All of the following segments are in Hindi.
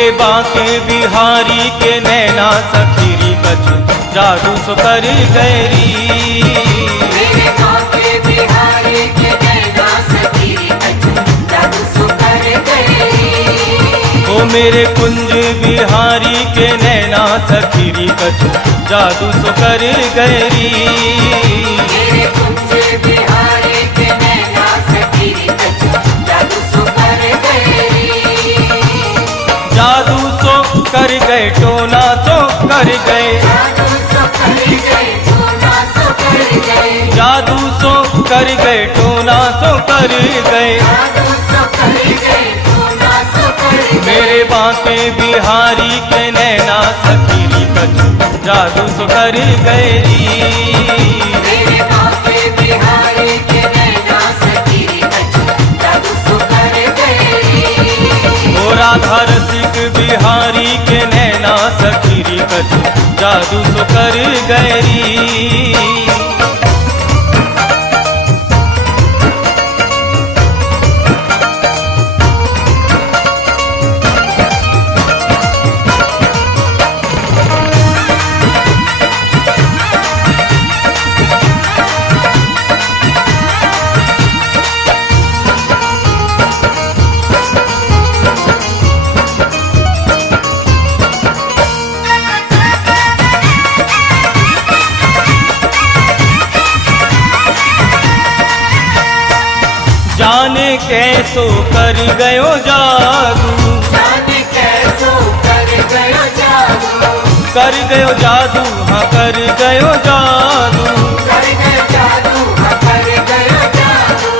मेरे बांके बिहारी के नैना सखीरी कछु जादू सो कर गैरी। मेरे बांके बिहारी के नैना सखीरी कछु जादू सो कर गैरी। ओ मेरे कुंज बिहारी के नैना सखीरी कछु जादू सो कर गैरी। मेरे कुंज बिहारी के नैना सखीरी कछु जादू सो कर गैरी। जादू सो कर गए टोना सो कर गए। जादू सो कर गए टोना सो कर गए। जादू सो कर गए टोना सो कर गए। जादू सो कर गए टोना सो कर गए। मेरे बांके बिहारी के नैना सखीरी कछु जादू सो कर गैरी। मेरे बांके बिहारी के नैना सखीरी कछु जादू सो कर गैरी। ओ राधा रसिक बिहारी के नैना सखीरी कछु जादू सो कर गैरी। जाने कैसो कर गयो जादू। जाने कैसो कर गयो जादू। कर गयो जादू हाँ कर गयो जादू। कर गयो जादू हाँ कर गयो जादू।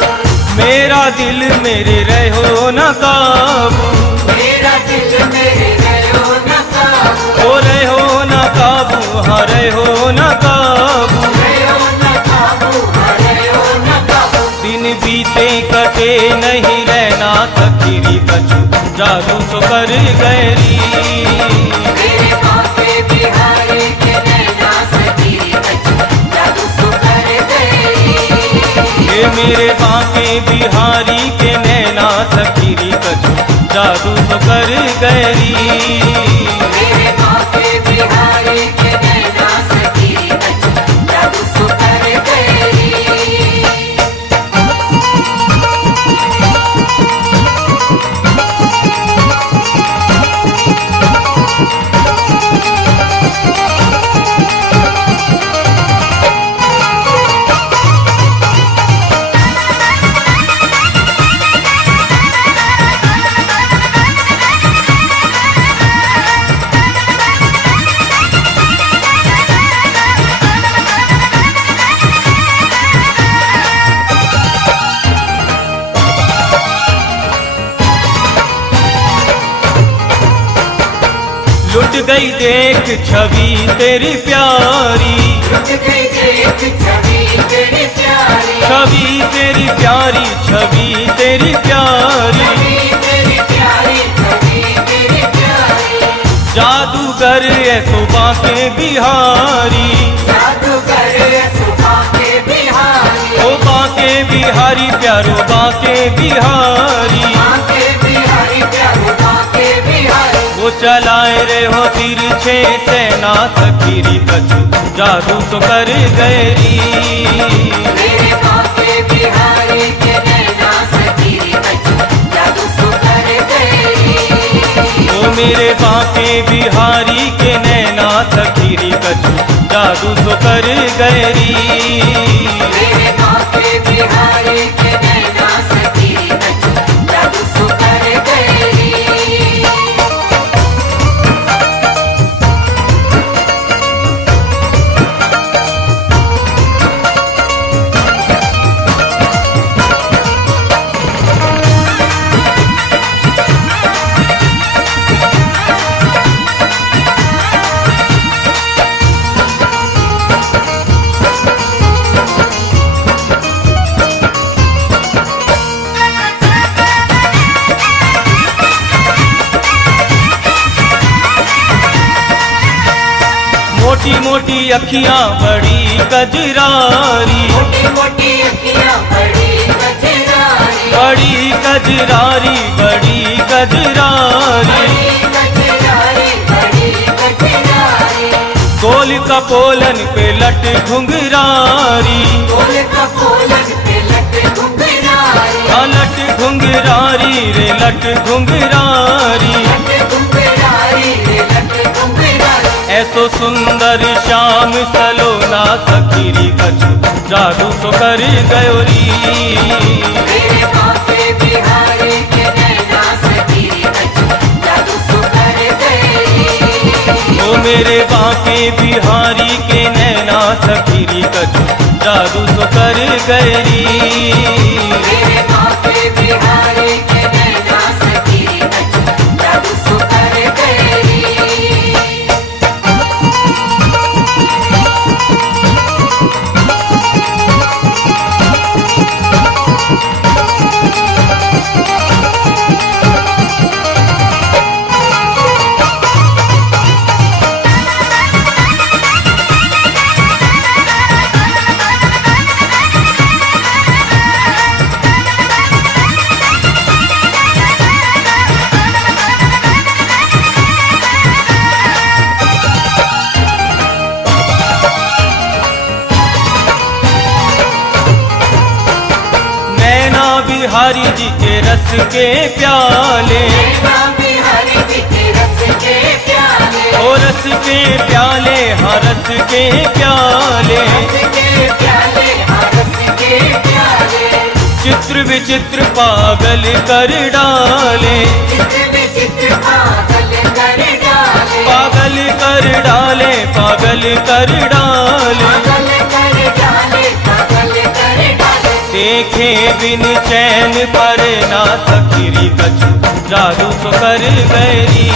मेरा दिल मेरे रहो न काबू। मेरा दिल मेरे गयो न काबू। ओ रहो न काबू हाँ रहो न काबू। गयो न काबू हाँ गयो न काबू। दिन बीते कटे नहीं रहना सखीरी कछु जादू सो कर गैरी। मेरे बांके बिहारी के नैना सखीरी कछु जादू सो कर गैरी। हे मेरे बांके बिहारी के नैना सखीरी कछु जादू सो कर गैरी। मेरे बांके बिहारी के नैना सखीरी कछु जादू सो कर गैरी। लुट गई देख छवि तेरी प्यारी। लुट गई देख छवि तेरी प्यारी। छवि तेरी प्यारी छवि तेरी प्यारी। छवि तेरी प्यारी छवि तेरी प्यारी। जादूगर ऐसो बांके बिहारी। जादूगर सुबह के बिहारी। ओ बांके बिहारी प्यारो बांके बिहारी। बांके बिहारी प्यारो बांके बिहारी। वो चलाए रे हो तिरछे सेना सखीरी कछु जादू सो कर गैरी। मेरे बांके बिहारी के नैना सखीरी कछु जादू सो कर गैरी। ओ मेरे बांके बिहारी के नैना सखीरी कछु जादू सो कर गैरी। मेरे बांके बिहारी के नैना सखीरी कछु जादू सो कर गैरी। मोटी मोटी अखियां बड़ी कजरारी। मोटी मोटी अखियां बड़ी कजरारी। बड़ी कजरारी बड़ी कजरारी। बड़ी कपोलन पे लट घुंघरारी, बोल कपोलन पे लट घुंघरारी, हाँ लट घुंघरारी रे लट घुंघरारी। लट घुंघरारी रे लट घुंघरारी। ऐसो सुंदर श्याम सलोना सखीरी कछु जादू सो कर गयोरी। मेरे बाके बिहारी के नैना सखीरी कछु जादू सो कर गई। ओ मेरे बाके बिहारी के नैना सखीरी कछु जादू सो कर गयरी। मेरे बाके बिहारी के नैना सखीरी कछु जादू सो कर गई। बिहारी जी के रस के प्याले, नैना बिहारी जी के रस के प्याले, ओ रस के प्याले हाँ रस के प्याले। रस के प्याले, हाँ रस के प्याले। चित्र विचित्र पागल कर डाले, चित्र विचित्र पागल कर डाले, पागल कर डाले पागल कर डाले। पागल कर डाले, पागल कर डाले। देखे बिन चैन पर ना सखीरी कछु जादू सो कर गयरी।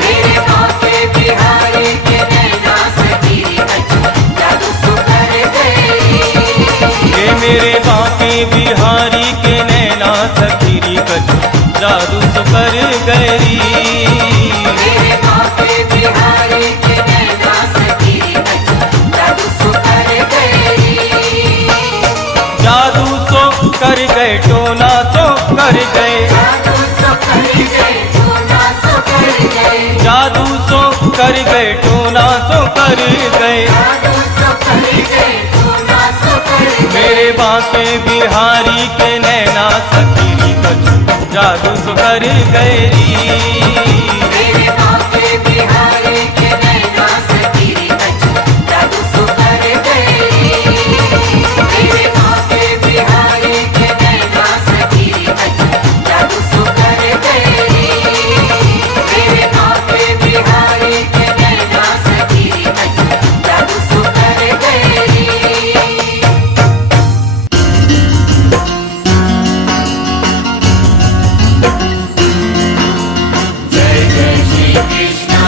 मेरे बाके बिहारी के नैना सखीरी कछु जादू सो कर गई। ये मेरे बाके बिहारी के नैना सखीरी कछु जादू सो कर गयरी। मेरे बाके बिहारी के नैना सखीरी कछु जादू सो कर गई। जादू सो कर गए टोना सो कर गए, जादू सो कर गए, टोना सो कर गए। जादू सो कर गए टोना सो कर गए। जादू सो कर गए, टोना सो कर गए। मेरे बाके बिहारी के नैना सखीरी कछु जादू सो कर गयरी। मेरे बाके बिहारी के नैना सखीरी कछु जादू सो कर गई। मेरे बाके बिहारी के नैना सखीरी कछु जादू सो कर गई। मेरे बाके बिहारी के नैना सखीरी कछु जादू सो कर गई। जय जय श्री कृष्णा,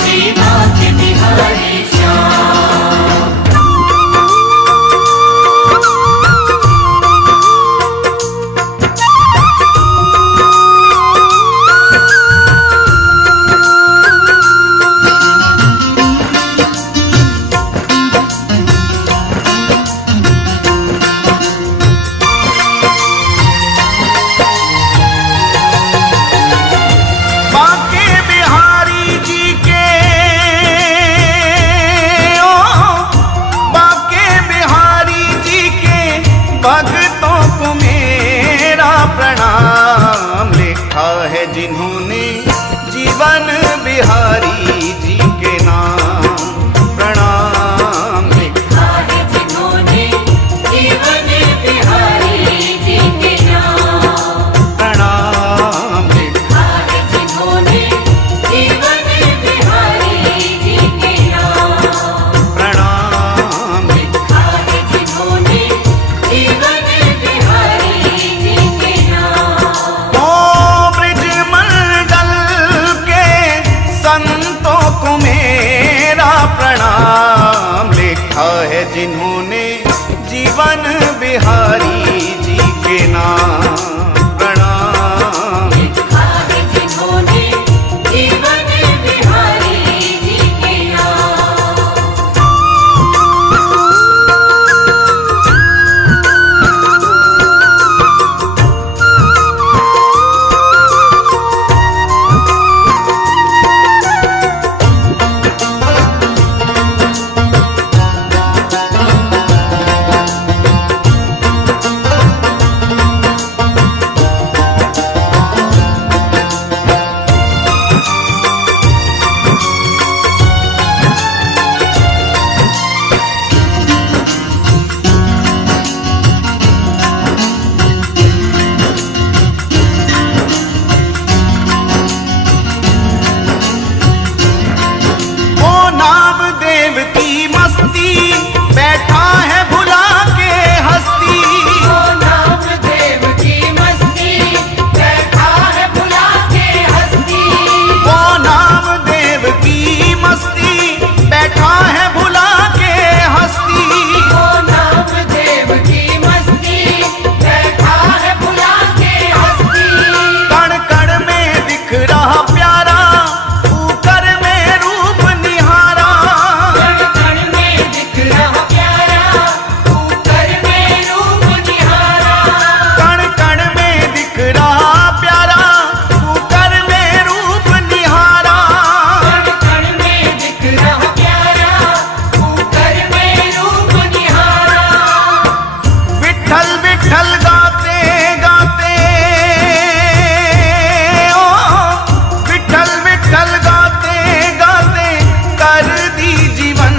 श्री बाके बिहारी श्याम। बाके बिहारी जी के बाके बिहारी जी के भक्तों को मेरा प्रणाम। लिखा है जिन्होंने जीवन बिहारी जी के नाम। प्रणाम लिखा है जिन्होंने जीवन बिहारी जी के नाम। प्रणाम लिखा है जिन्होंने जीवन बिहारी जी के नाम। प्रणाम लिखा है जिन्होंने जीवन बिहारी जी के नाम। ओ ब्रिज मंडल के संतों को मेरा प्रणाम। लिखा है जिन्होंने जीवन बिहारी जी के नाम। प्रणाम लिखा है जिन्होंने जीवन बिहारी जी के नाम। विठल गाते गाते, ओ विठल विठल गाते गाते कर दी जीवन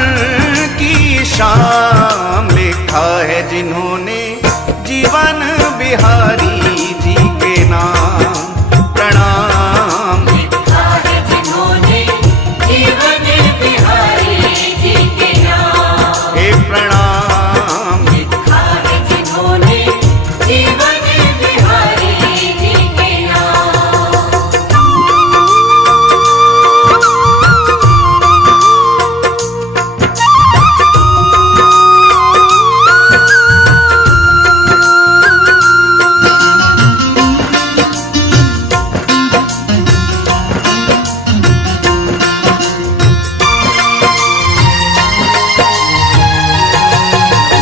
की शाम। लिखा है जिन्होंने जीवन बिहारी जी के नाम, प्रणाम। लिखा है जिन्होंने जीवन बिहारी जी के नाम, हे प्रणाम। लिखा है जिन्होंने जीवन बिहारी जी के नाम।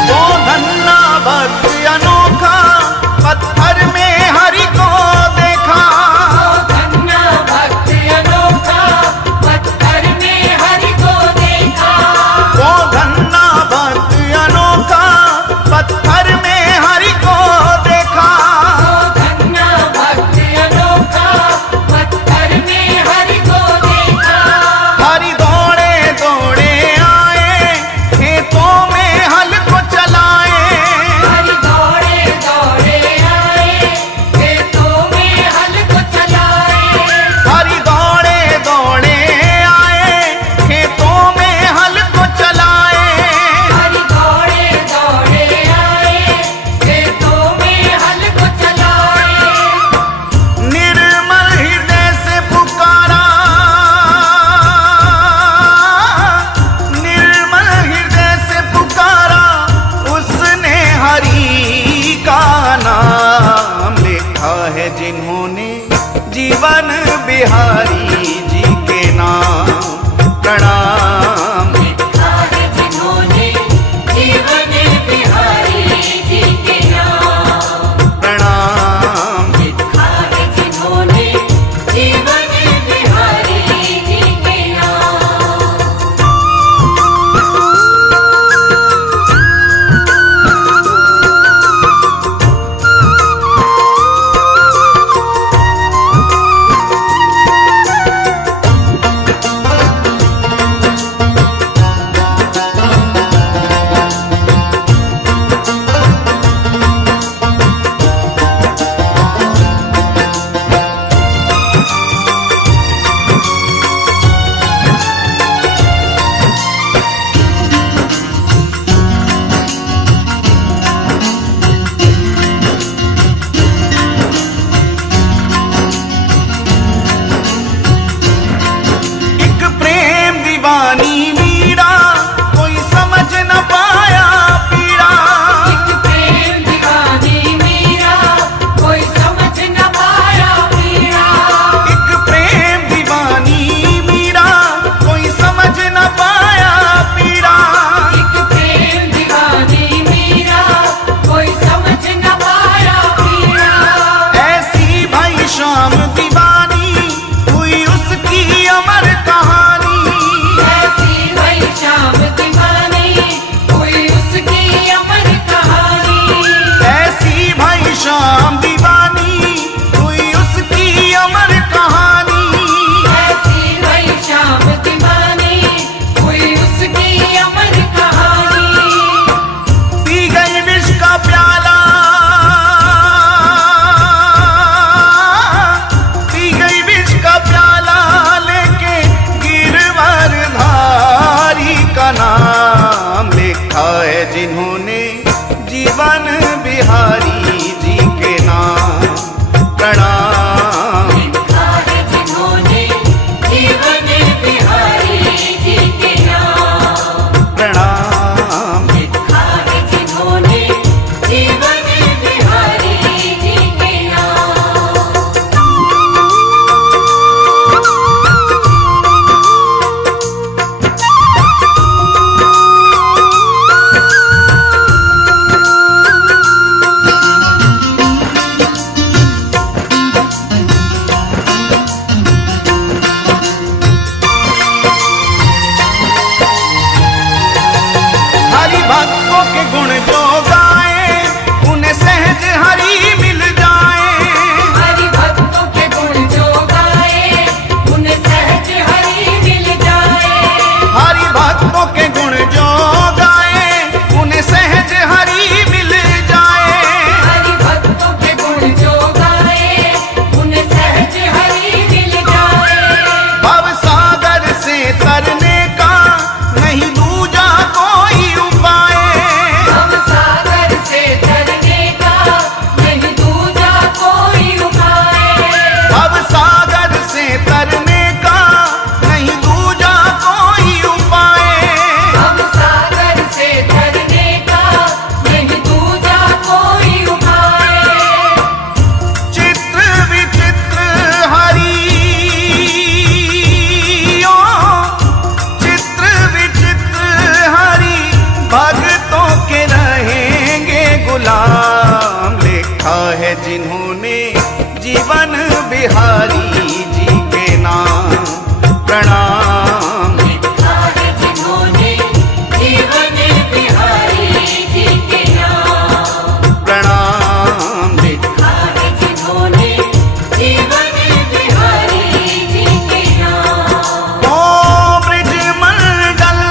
वो धन्ना भक्त अनोखा पत्थर में हरि को देखा। धन्ना भक्त अनोखा पत्थर में हरि को देखा। वो धन्ना भक्त अनोखा पत्थर में हरि को देखा। धन्ना भक्त अनोखा पत्थर में हरि को देखा। हरि दौड़े दौड़े आए, खेतों में हल को चलाए। हरि दौड़े दौड़े आए, खेतों में हल को चलाए। हरि दौड़े दौड़े आए, खेतों में हल को चलाए। हरि दौड़े दौड़े आए, खेतों में हल को चलाए। निर्मल हृदय से पुकारा, निर्मल हृदय से पुकारा उसने हरि का नाम। लिखा है जिन्होंने जीवन बिहारी जी के नाम, प्रणाम। लिखा है जिन्होंने जीवन बिहारी जी के नाम, प्रणाम। लिखा है जिन्होंने जीवन बिहारी जी के नाम। एक प्रेम दीवानी मीरा, कोई समझ न पाया पीड़ा। एक प्रेम दीवानी मीरा, कोई समझ न पाया पीड़ा। एक प्रेम दीवानी मीरा, कोई समझ न पाया पीड़ा। एक प्रेम दीवानी मीरा, कोई समझ न पाया पीड़ा। ऐसी भाई शाम दीवानी हुई उसकी अमर कहानी। ऐसी वही शाम दीवानी हुई उसकी अमर कहानी। ऐसी भाई शाम दीवानी हुई उसकी अमर कहानी। ऐसी वही शाम दीवानी हुई उसकी अमर कहानी। पी गई विष का प्याला, पी गई विष का प्याला लेके गिरवर धारी का नाम। लिखा है जिन्होंने जीवन बिहारी जी के नाम, प्रणाम। लिखा है जिन्होंने जीवन बिहारी जी के नाम, प्रणाम। लिखा है जिन्होंने जीवन बिहारी जी के नाम। जिन्होंने जीवन बिहारी जी के नाम प्रणाम। लिखा है जिन्होंने जीवन बिहारी जी के नाम प्रणाम। लिखा है जिन्होंने जीवन बिहारी जी के नाम। ओ ब्रजमंडल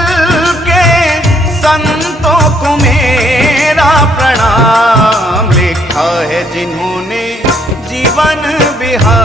के संतों को मेरा प्रणाम। लिखा है जिन्होंने जीवन बिहारी